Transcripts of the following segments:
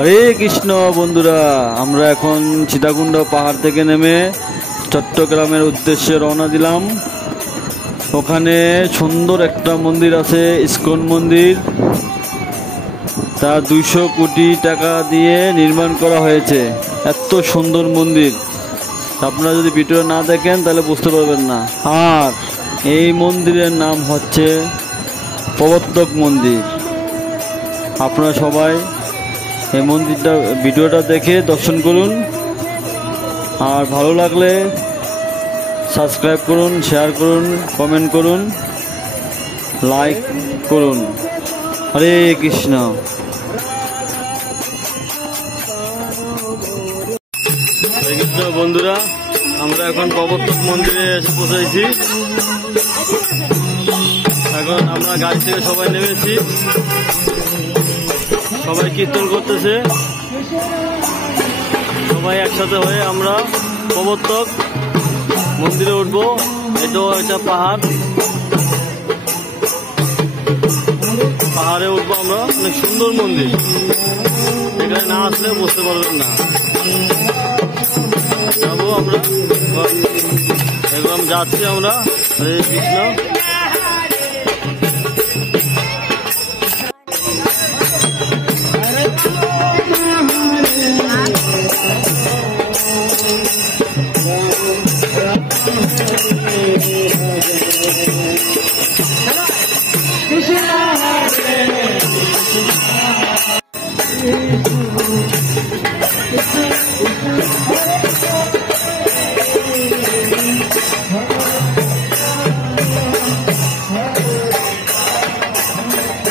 হরে কৃষ্ণ বন্ধুরা, আমরা এখন সীতাকুণ্ড পাহাড় থেকে নেমে চট্টগ্রামের উদ্দেশ্যে রওনা দিলাম। ওখানে সুন্দর একটা মন্দির আছে, ইস্কন মন্দির। তা 200 কোটি টাকা দিয়ে নির্মাণ করা হয়েছে। এত সুন্দর মন্দির, আপনারা যদি ভিডিও না দেখেন তাহলে বুঝতে পারবেন না। আর এই মন্দিরের নাম হচ্ছে প্রবর্তক মন্দির। আপনারা সবাই এই মন্দিরটা ভিডিওটা দেখে দর্শন করুন। আর ভালো লাগলে সাবস্ক্রাইব করুন, শেয়ার করুন, কমেন্ট করুন, লাইক করুন। হরে কৃষ্ণ। হরে কৃষ্ণ বন্ধুরা, আমরা এখন প্রবর্তক মন্দিরে এসে পৌঁছেছি। এখন আমরা গাড়ি থেকে সবাই নেমেছি, সবাই কীর্তন করতেছে। সবাই একসাথে হয়ে আমরা প্রবর্তক মন্দিরে উঠবো। এটাও একটা পাহাড়ে উঠবো আমরা। অনেক সুন্দর মন্দির, এখানে না আসলে বুঝতে পারবেন না। যাবো আমরা, একদম যাচ্ছি আমরা। হরে কৃষ্ণ।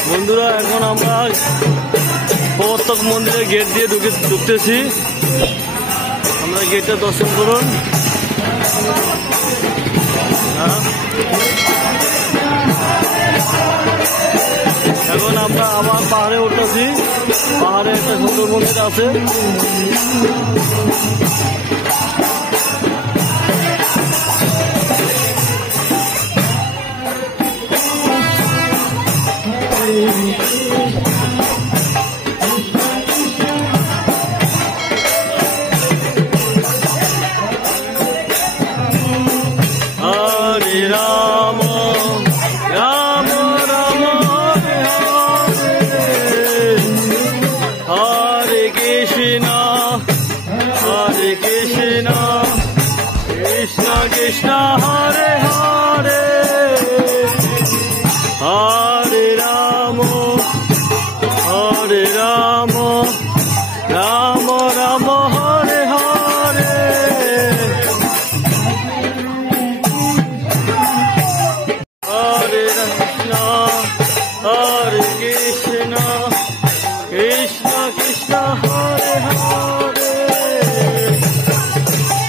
বন্ধুরা, এখন আমরা প্রবর্তক মন্দিরের গেট দিয়ে ঢুকতেছি। আমরা গেটটা দর্শন করুন। এখন আমরা আবার পাহাড়ে উঠতেছি। পাহাড়ে একটা সুন্দর মন্দির আছে। হরে রাম রাম রাম হরে হরে, হরে কৃষ্ণ কৃষ্ণ কৃষ্ণ হরে হরে, হরে রাম রাম রাম হরে হরে, হরে কৃষ্ণ কৃষ্ণ কৃষ্ণ হরে হরে,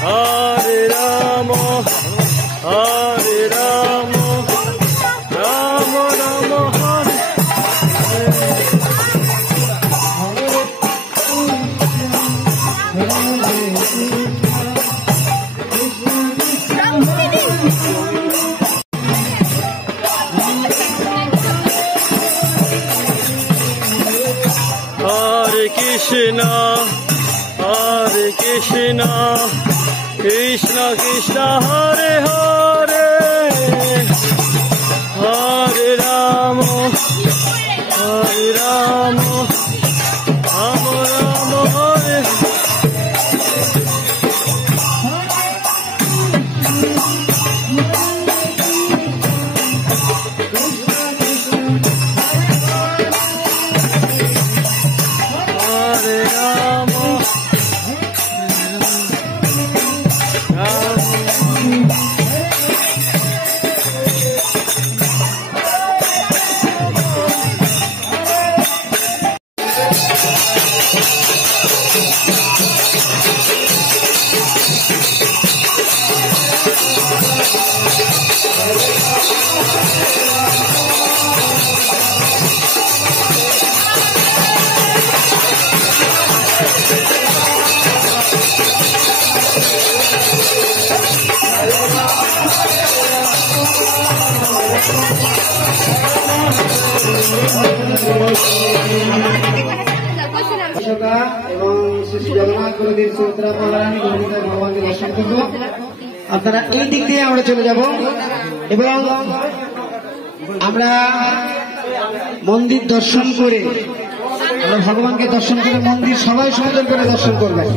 হরে রাম রাম রাম হরে। হরে কৃষ্ণ কৃষ্ণ কৃষ্ণ হরে হরে, হরে রাম রাম রাম হরে। অশোকা শ্রী জগন্নাথ বলদেব সুভদ্রা মহারানী গোবিন্দা ভগবানকে দর্শন করব। আপনারা এই দিক দিয়ে আমরা চলে যাব এবং আমরা মন্দির দর্শন করে আমরা ভগবানকে দর্শন করে মন্দির সবাই সুন্দর করে দর্শন করবেন।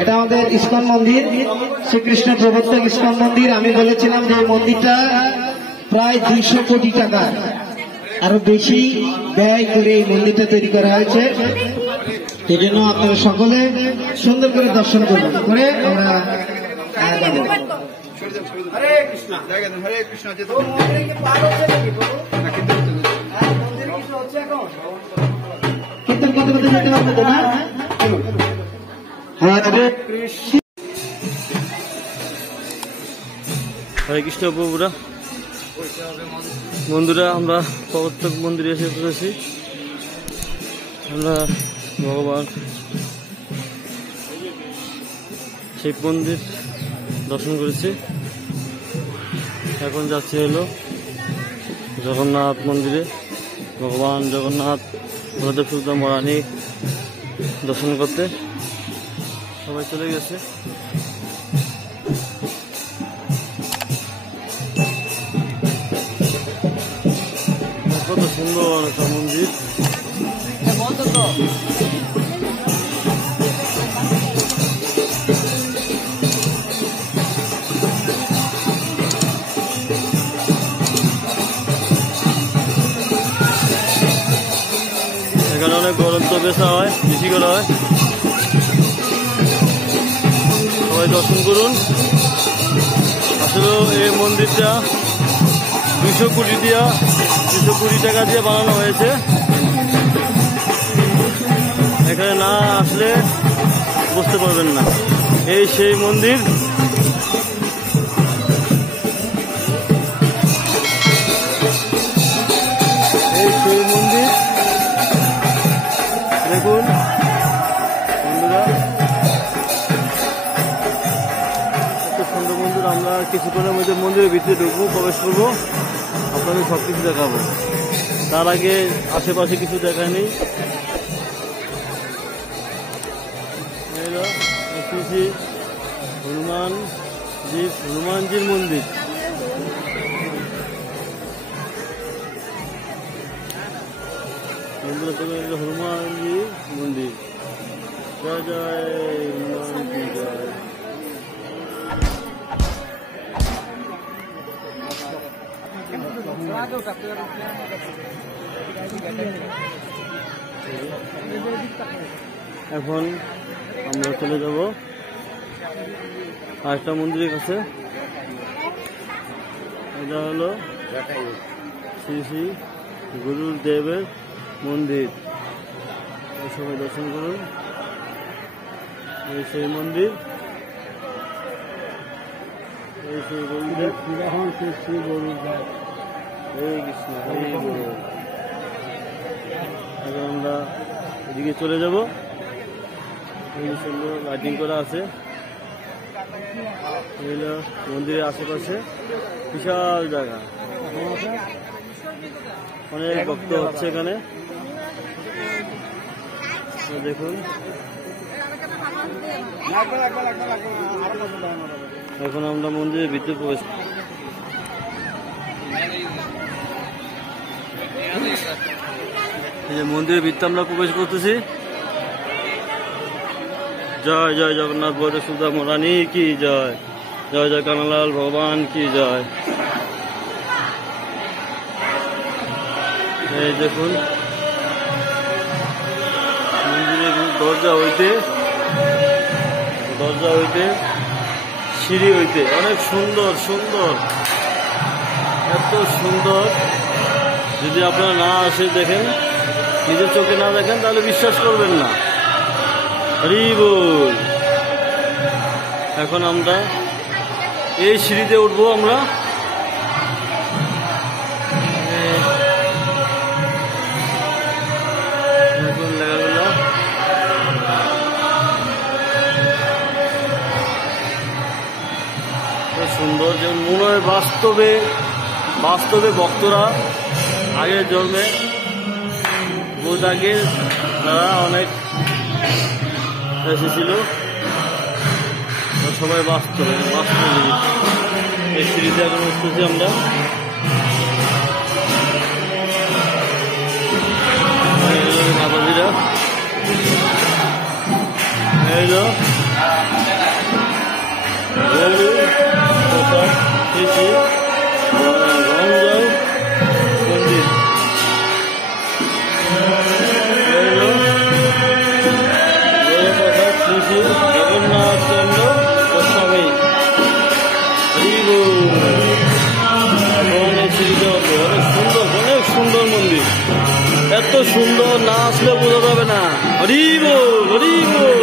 এটা আমাদের ইস্কন মন্দির, শ্রীকৃষ্ণ প্রবর্তক ইস্কন মন্দির। আমি বলেছিলাম যে এই মন্দিরটা প্রায় 200 কোটি টাকা আরো বেশি ব্যয় করে এই মন্দিরটা তৈরি করা হয়েছে। এই জন্য আপনারা সকলে সুন্দর করে দর্শন করবেন, করে আমরা যাব। হরে কৃষ্ণ, হরে কৃষ্ণ। কীর্তন করতে করতে যেতে পারবে তো না? হরে কৃষ্ণ। হরে কৃষ্ণ প্রভুরা, বন্ধুরা আমরা প্রবর্তক মন্দিরে এসে পড়েছি। আমরা ভগবান শিব মন্দির দর্শন করেছি। এখন যাচ্ছি হলো জগন্নাথ মন্দিরে, ভগবান জগন্নাথ বলদেব সুভদ্রা মহারানী দর্শন করতে সবাই চলে গেছে। কত সুন্দর একটা মন্দির। এখানে অনেক গ্রন্থ বেচা হয়, বেশি করা হয়। সবাই দর্শন করুন। আসলে এই মন্দিরটা 200 কোটি টাকা দিয়ে বানানো হয়েছে। এখানে না আসলে বুঝতে পারবেন না। এই সেই মন্দির। এই সেই মন্দির, দেখুন বন্ধুরা, এত সুন্দর মন্দির। আমরা কিছুক্ষণের মধ্যে মন্দিরের ভিতরে ঢুকবো, প্রবেশ করবো, আপনাদের সব কিছু দেখাবো। তার আগে আশেপাশে কিছু দেখায়নি। হনুমানজির মন্দির। হনুমানজি মন্দির। জয় জয় হনুমানজি জয়। এখন আমরা চলে যাব আরেকটা মন্দিরের কাছে। এটা হলো শ্রী শ্রী গুরুদেবের মন্দির। সবাই দর্শন করুন। এই সেই মন্দির, এই সেই গুরুদেব। শ্রী গুরুদেব, হরে কৃষ্ণ, হরে বল। এখন আমরা এদিকে চলে যাব। এই সুন্দর লাইটিং করা আছে। মন্দিরের আশেপাশে বিশাল জায়গা, অনেক ভক্ত হচ্ছে এখানে। দেখুন এখন আমরা মন্দিরের ভিতরে প্রবেশ। এই যে মন্দিরের ভিতরে আমরা প্রবেশ করতেছি। জয় জয় জগন্নাথ বলদেব সুভদ্রা মহারানী কি জয়। জয় জয় কানালাল ভগবান কি জয়। এই দেখুন মন্দিরের দরজা হইতে সিঁড়ি হইতে অনেক সুন্দর সুন্দর, এত সুন্দর। যদি আপনারা না আসে দেখেন, নিজের চোখে না দেখেন, তাহলে বিশ্বাস করবেন না। হরি বল। এখন আমরা এই সিঁড়িতে উঠবো। আমরা লেখাগুলো সুন্দর, যে মনে হয় বাস্তবে ভক্তরা আগের জন্মে বহুত আগে তারা অনেক এসেছিল, সবাই বাস্তব এই সিরিজে এখন উঠতেছি আমরা। বাবাজিরা এই গরু জগন্নাথ চন্দ্র গোস্বামী অনেক সুন্দর মন্দির, এত সুন্দর না আসলে বোঝা যাবে না। হরি বল হরি বল।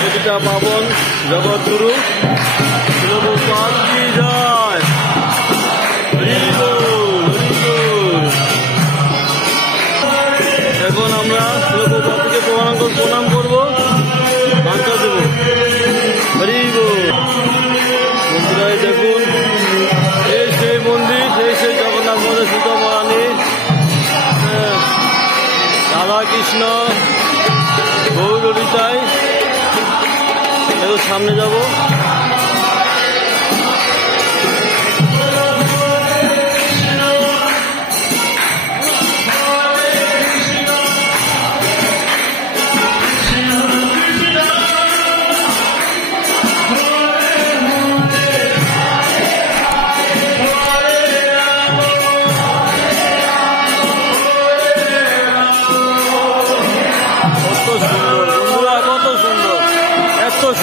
প্রতিটা পাবন জগৎগুরু শিলপ্রপাত কি যায়। এখন আমরা শিলপ্রপাত থেকে প্রণাম করবো, মানটা দেবো। হরি বল। বন্ধুরা দেখুন, এই সেই মন্দির, সেই জগন্নাথ মন্দির, সীতামহারানী, রাধা কৃষ্ণ, গৌরীতাই। এবার সামনে যাব।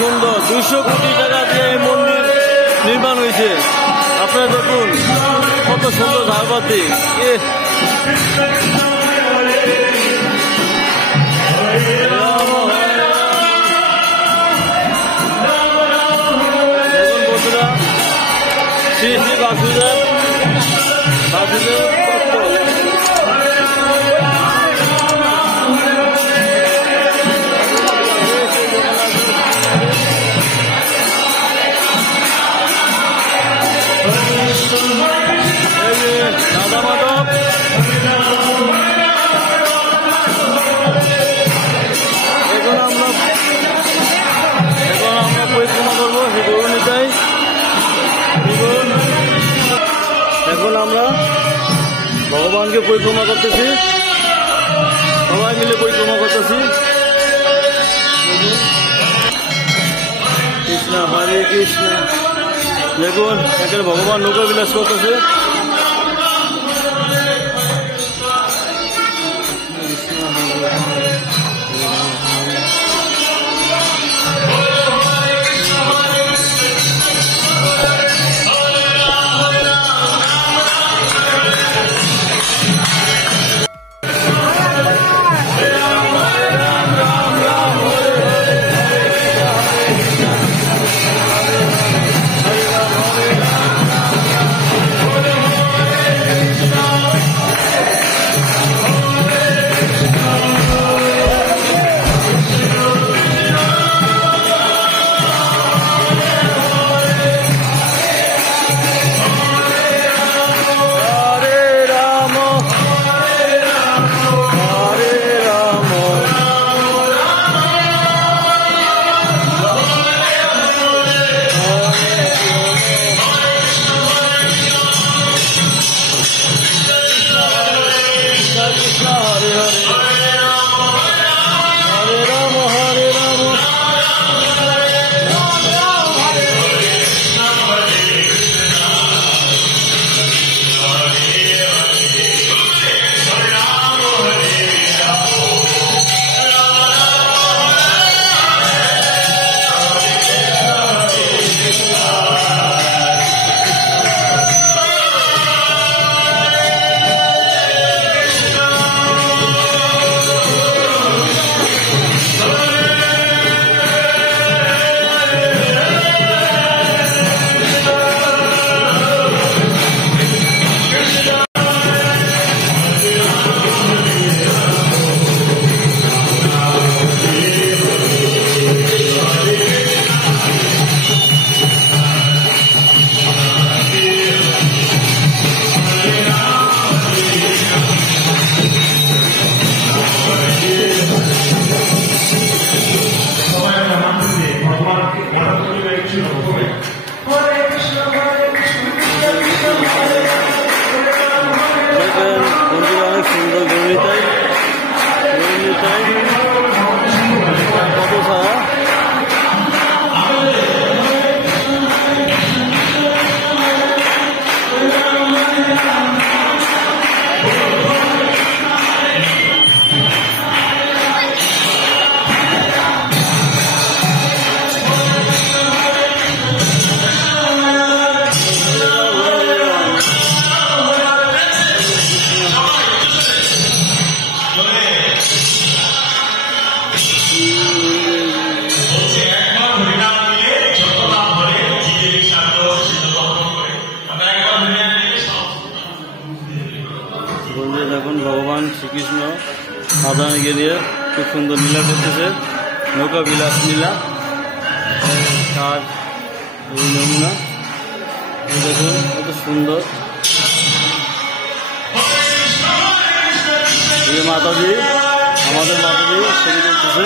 সুন্দর 200 কোটি টাকা দিয়ে এই মন্দির নির্মাণ হয়েছে। আপনারা দেখুন কত সুন্দর ঝাড়বাতি। দেখুন বন্ধুরা, শ্রী শ্রী বাসুদেব রাধা মাধব। এখন আমরা পরিক্রমা করবো সেই গৌরনীতাই। এখন আমরা ভগবানকে পরিক্রমা করতেছি, সবাই মিলে পরিক্রমা করতেছি। কৃষ্ণ হরে কৃষ্ণ। দেখুন এখানে ভগবান নৌকা বিলাস করতেছে। ভগবান শ্রীকৃষ্ণ রাধারানীকে নিয়ে খুব সুন্দর লীলা করতেছে, নৌকা বিলাস লীলা। তার এই নমুনা দেখুন, কত সুন্দর। এই মাতাজি, আমাদের মাতাজি ছবি তুলতেছে,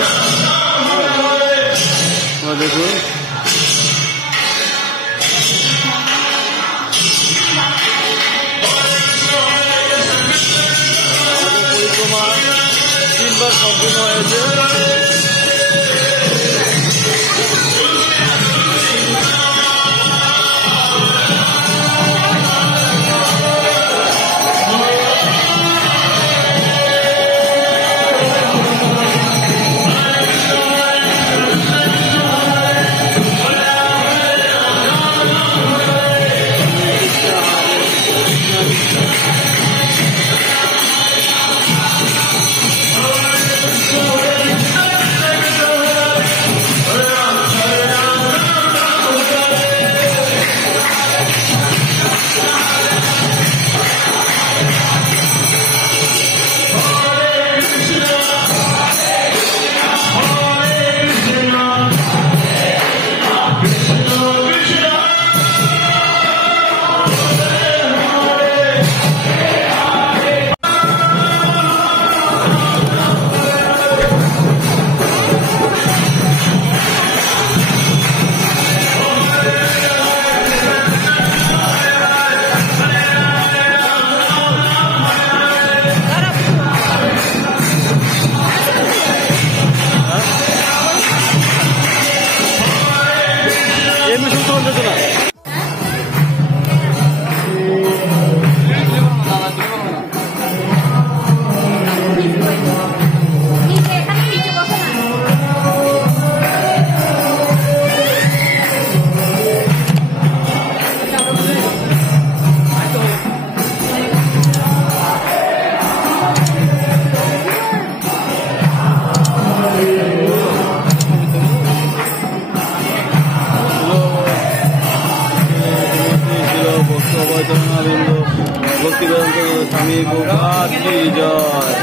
দেখুন। পরিক্রমা 3 বার সম্পূর্ণ হয়েছে। ভক্তিবেদান্ত স্বামী প্রভাত কি জয়,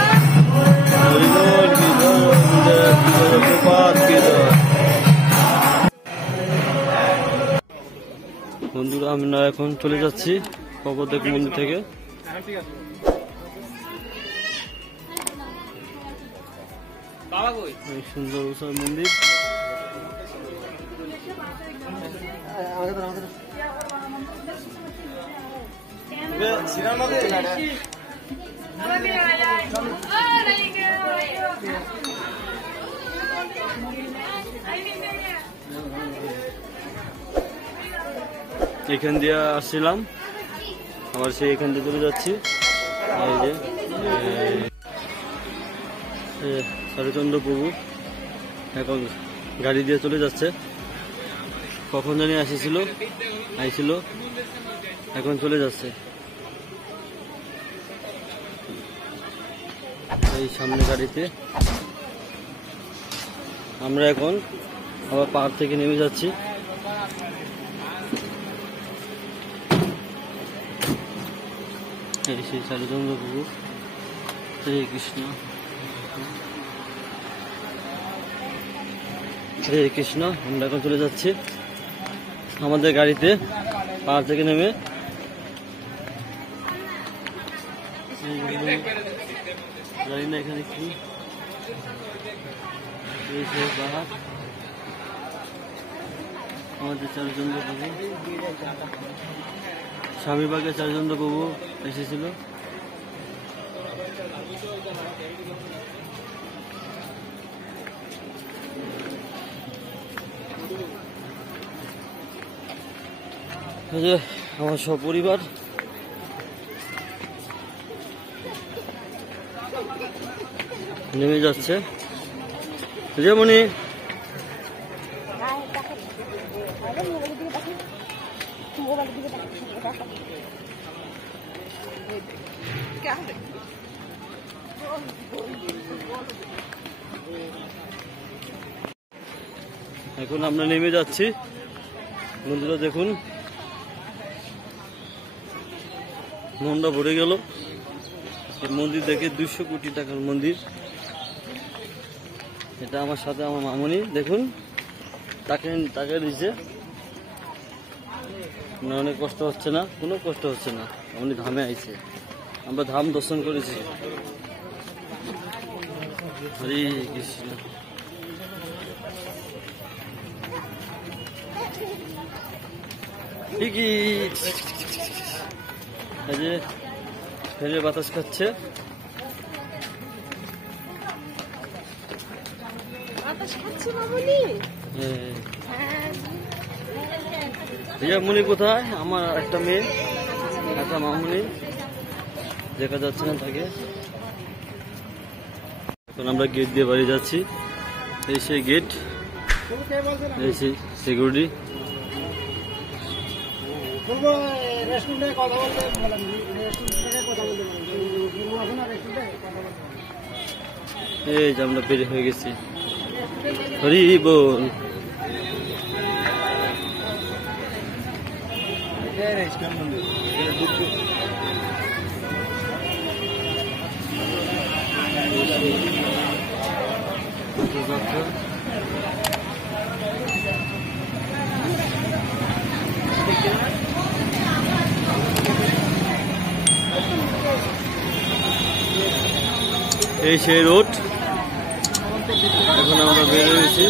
হরিবল কি জয়, বিজয় প্রভাত কি জয়। বন্ধুরা, আমরা এখন চলে যাচ্ছি ভগবদ্দেব মন্দির থেকে। সুন্দর উৎসব মন্দির। এখান দিয়ে আসছিলাম, আবার সেই এখান দিয়ে চলে যাচ্ছি। এই যে শরৎচন্দ্র প্রভু এখন গাড়ি দিয়ে চলে যাচ্ছে। কখন জানি আইছিল, এখন চলে যাচ্ছে। এই সামনে গাড়িতে আমরা এখন আবার পাহাড় থেকে নেমে যাচ্ছি। এই সেই শরৎচন্দ্র প্রভু, হরে কৃষ্ণ, হরে কৃষ্ণ। আমরা এখন চলে যাচ্ছি আমাদের গাড়িতে পাহাড় থেকে নেমে। জানি না এখানে কি, এই সেই পাহাড়। আমাদের শরৎচন্দ্র প্রভু, স্বামীবাগে শরৎচন্দ্র প্রভু এসেছিল। আমার সপরিবার নেমে যাচ্ছে। যেমনি এখন আমরা নেমে যাচ্ছি। বন্ধুরা দেখুন, মনটা ভরে গেল এই মন্দির দেখে 200 কোটি টাকার মন্দির। এটা আমার সাথে আমার মামুনি, দেখুন তাকে দিয়েছে। অনেক কষ্ট হচ্ছে না, কোনো কষ্ট হচ্ছে না। মামুনি ধামে আইছে, আমরা ধাম দর্শন করেছি। হরে কৃষ্ণ। ঠিকই এই যে ফেলে বাতাস খাচ্ছে। মনি কোথায়? আমার একটা মেয়ে, একটা মামুনি দেখা যাচ্ছে না তাকে। এখন আমরা গেট দিয়ে বাড়ি যাচ্ছি। এই সেই গেট, এই সেই সিকিউরিটি। এই যে আমরা বের হয়ে গেছি। হরি বল। এই সেই রোড, এখন আমরা বের হয়েছি।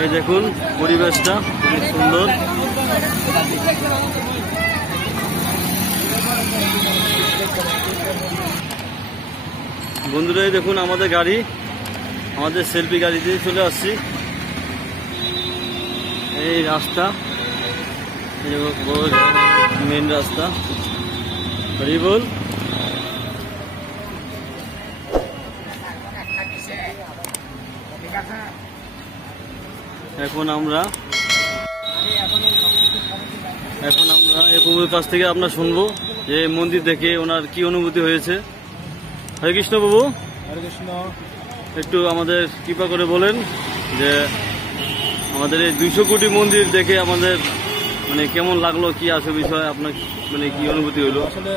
এই দেখুন পরিবেশটা খুব সুন্দর। বন্ধুরা এই দেখুন আমাদের গাড়ি, আমাদের সেলফি গাড়ি দিয়ে চলে আসছি। এই রাস্তা, মেন রাস্তা। হরি বল। এখন আমরা এই প্রভুর কাছ থেকে আপনার শুনবো যে মন্দির দেখে ওনার কি অনুভূতি হয়েছে। হরে কৃষ্ণ বাবু, হরে কৃষ্ণ। একটু আমাদের কৃপা করে বলেন যে আমাদের এই 200 কোটি মন্দির দেখে আমাদের মানে কেমন লাগলো, কি আছে বিষয়, আপনার মানে কি অনুভূতি হলো? আসলে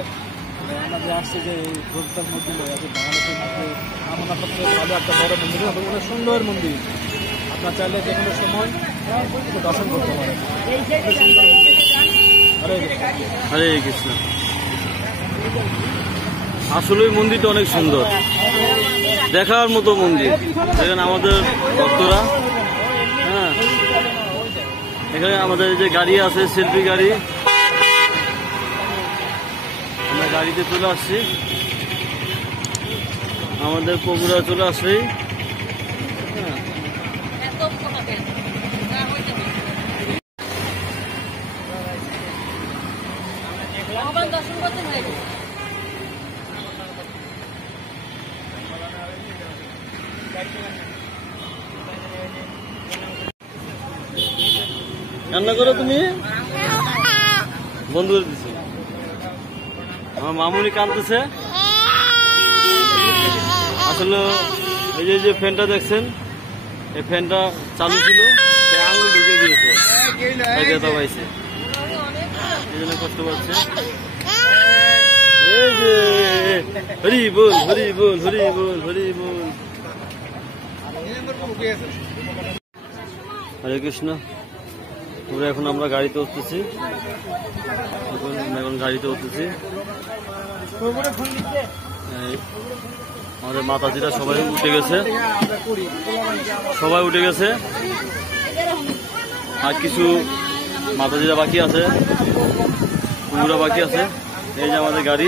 আমরা যে আসছি যে এই প্রভুতার মন্দির আছে বাংলাদেশের মধ্যে কামনা করতে ভালো একটা বড় মন্দির, অনেক সুন্দর মন্দির। আপনার চাইলে যে কোনো সময় দর্শন করতে পারেন। হরে কৃষ্ণ। আসলে মন্দিরটা অনেক সুন্দর, দেখার মতো মন্দির। এখানে আমাদের ভক্তরা, হ্যাঁ, এখানে আমাদের যে গাড়ি আছে সেলফি গাড়ি, আমরা গাড়িতে চলে আসছি। আমাদের প্রভুরা চলে আসলেই দর্শন করতে হয়। রান্না করো তুমি? বন্ধু দিছে আমার মামুনি কাঁদতেছে। আসলে এই যে ফ্যানটা দেখছেন, এই ফ্যানটা চালু ছিল, আঙুল ঢুকে দিয়েছে, ব্যথা পাইছে, এই জন্য কষ্ট পাচ্ছে। এই যে হরি বল, হরি বল, হরি বল, হরি বল। হরে কৃষ্ণ। এখন আমরা গাড়িতে উঠতেছি, এখন গাড়িতে উঠতেছি। আমাদের মাতাজিরা সবাই উঠে গেছে, সবাই উঠে গেছে। আর কিছু মাতাজিরা বাকি আছে, কুকুরা বাকি আছে। এই যে আমাদের গাড়ি।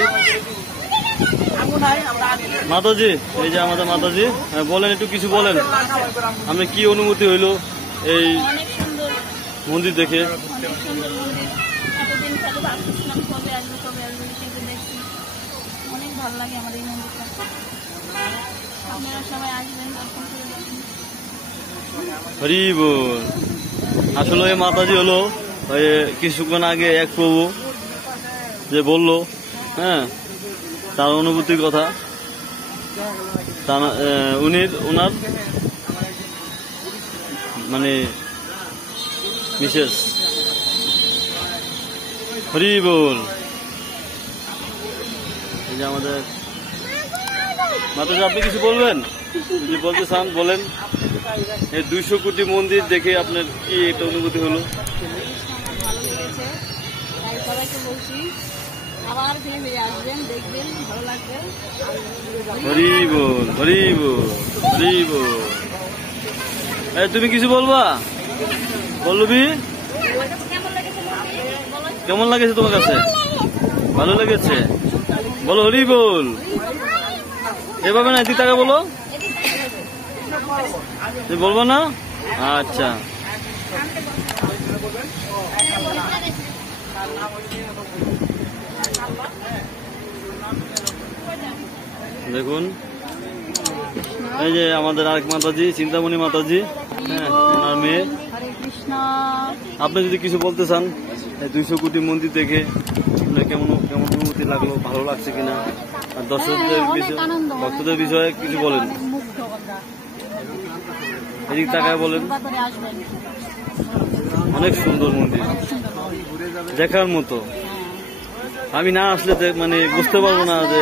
মাতাজি, এই যে আমাদের মাতাজি, বলেন একটু কিছু বলেন, আপনার কি অনুভূতি হইলো এই মন্দির দেখে? অনেক ভালো লাগে আমাদের এই মন্দিরটা। আপনারা সবাই আসবেন, দর্শন করে যাবেন। হরি বল। আসলে এই মাতাজি হলো কিছুক্ষণ আগে এক প্রভু যে বললো, হ্যাঁ, তার অনুভূতির কথা। ওনার মানে মিসেস। হরি বল। এই যে আমাদের মাতাজি আপনি কিছু বলবেন? যদি বলতে চান বলেন। এই 200 কোটি মন্দির দেখে আপনার কি একটা অনুভূতি হলো? ভালো লেগেছে, তাই সবাইকে বলছি আবার ফিরে আসবেন, দেখবেন, ভালো লাগবে। হরি বল, হরি বল, হরি বল। তুমি কিছু বলবা পল্লবী? কেমন লাগেছে তোমার কাছে? ভালো লেগেছে, বলো হরি বল। এভাবে না, এদিক টাকা বলো। তুমি বলবো না? আচ্ছা, দেখুন এই যে আমাদের আরেক মাতাজি, চিন্তামণি মাতাজি, হ্যাঁ, ওনার মেয়ে। হরে কৃষ্ণ। আপনি যদি কিছু বলতে চান, এই 200 কোটি মন্দির দেখে আপনার কেমন কেমন অনুভূতি লাগলো, ভালো লাগছে কিনা, আর দর্শকদের বিষয়ে, ভক্তদের বিষয়ে কিছু বলেন। এদিক তাকায় বলেন। অনেক সুন্দর মন্দির, দেখার মতো। আমি না আসলে মানে বুঝতে পারবো না যে,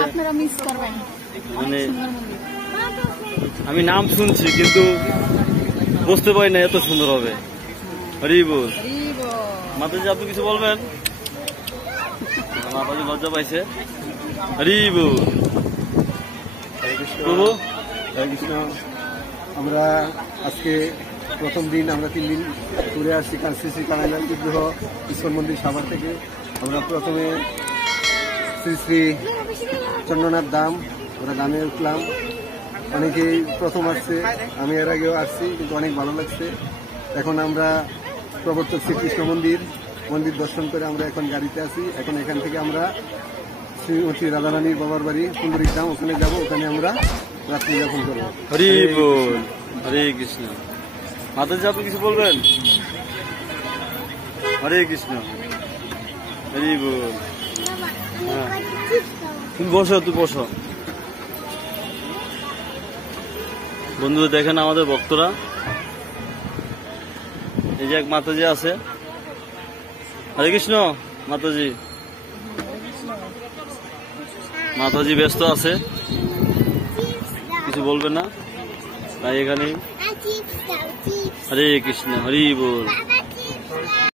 মানে আমি নাম শুনছি কিন্তু বুঝতে পারি না এত সুন্দর হবে। হরি বল। মাতাজি আপনি কিছু বলবেন? মাতাজি লজ্জা পাইছে। হরি বল। প্রভু হরে কৃষ্ণ। আমরা আজকে প্রথম দিন, আমরা 3 দিন ঘুরে আসছি শ্রী শ্রী কানাইলাল বিগ্রহ ইস্কন মন্দির সাভার থেকে। আমরা প্রথমে শ্রী শ্রী চন্দ্রনাথ ধাম, আমরা ধামে উঠলাম। অনেকেই প্রথম আসছে, আমি এর আগেও আসছি, কিন্তু অনেক ভালো লাগছে। এখন আমরা প্রবর্তক শ্রীকৃষ্ণ মন্দির দর্শন করে আমরা এখন গাড়িতে আছি। এখন এখান থেকে আমরা শ্রীমতী রাধারানীর বাবার বাড়ি কুন্দরিক ধাম, ওখানে যাব, ওখানে আমরা রাত্রি যাপন করবো। হরি বল, হরে কৃষ্ণ। মাতাজি আপনি কিছু বলবেন? হরে কৃষ্ণ, হরি বল। হ্যাঁ, তুমি বসো, তুই বসো। বন্ধুরা দেখেন আমাদের ভক্তরা, এই যে এক মাতাজি আছে। হরে কৃষ্ণ। মাতাজি মাতাজি ব্যস্ত আছে, কিছু বলবে না, তাই এখানে। হরে কৃষ্ণ, হরি বল।